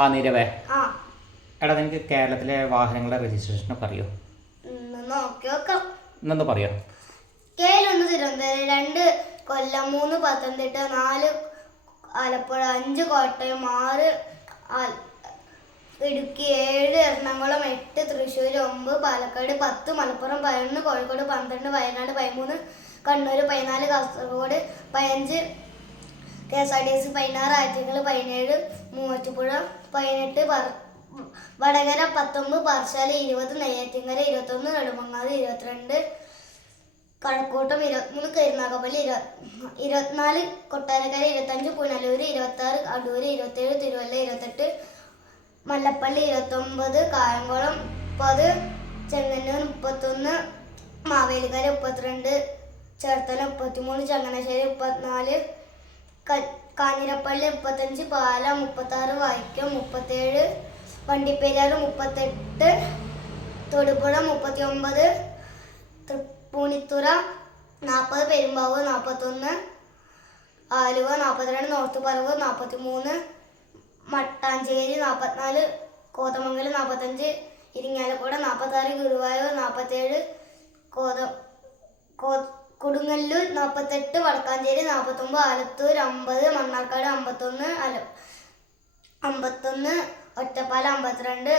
ആ നീരവേ, എടാ നിനക്ക് കേരളത്തിലെ വാഹനങ്ങളുടെ രജിസ്ട്രേഷനൊക്കെ അറിയോ? എന്നൊന്ന് പറയോ? കേരളം തിരുവനന്തപുരം, 2 കൊല്ലം, 3 പത്തനംതിട്ട, 4 ആലപ്പുഴ, 5 കോട്ടയം, 6 ഇടുക്കി, 7 എറണാകുളം, 8 തൃശ്ശൂർ, 9 പാലക്കാട്, 10 മലപ്പുറം, 11 കോഴിക്കോട്, 12 വയനാട്, 13 കണ്ണൂർ, 14 കാസർഗോഡ്, 15 KSRTC, 16 ആറ്റിങ്ങൽ, 17 മൂവാറ്റുപുഴ, 18 വടകര, 19 പാറശാല, 20 നെയ്യാറ്റിൻകര, 21 നെടുമങ്ങാട്, 22 കഴക്കൂട്ടം, 23 കരുനാഗപ്പള്ളി, 24 കൊട്ടാരക്കര, 25 പുനലൂർ, 26 അടൂർ, 27 തിരുവല്ല, 28 മല്ലപ്പള്ളി, 29 കായംകുളം, 30 ചെങ്ങന്നൂർ, 31 മാവേലിക്കര, 32 ചേർത്തല, 33 ചങ്ങനാശ്ശേരി, 34 കാഞ്ഞിരപ്പള്ളി, 35 പാല, 36 Vaikom, 37 Vandiperiyar, 38 Thodupuzha, 39 Tripunithura, 40 Perumbavoor, 41 Aluva, 42 north Paravur, 43 Mattancherry, 44 Kothamangalam, 45 Irinjalakuda, 46 Guruvayur, 47 Kodungallur, 48 Vadakkanchery, 49 Alathur, 50 Mannarkkad, 51 Ottapalam, 52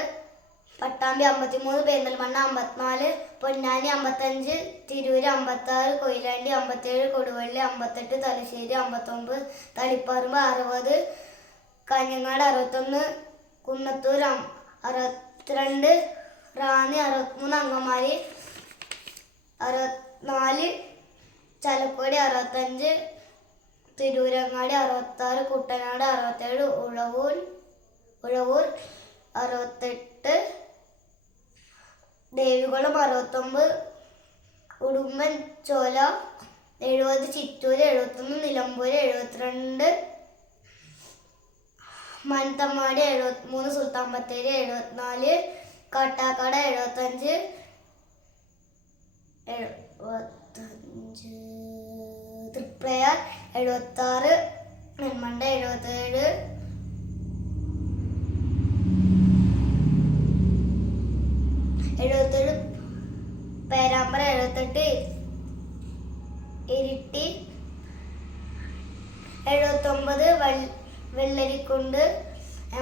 Pattambi, 53 Perinthalmanna, 54 Ponnani, 55 Tirur, 56 Koyilandy, 57 Koduvally, 58 Thalassery, 59 Taliparamba, 60 Kanhangad, 61 Kunnathur, 62 Ranni, 63 Angamaly, 64 Chalakudy, 65 Tirurangadi, 66 Kuttanad, 67 Uzhavoor, 68 Devikulam, 69 Udumbanchola, 70 Chittur, 71 Nilambur, 72 Mananthavady, 73 Sulthan Bathery, 74 Kattakada, 75 Triprayar, 76 Nenmanda, 77 Perambra, 78 Iritty, 79 Vellarikundu,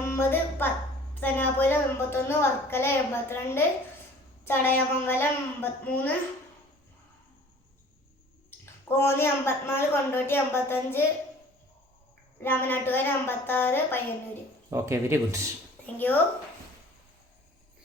80 Pathanapuram, 81 Varkala, 82 Chadayamangalam, 83 Konni, 54 Kondotty, 55 Ramanattukara, 56 Payyanur. Okay, very good. Thank U.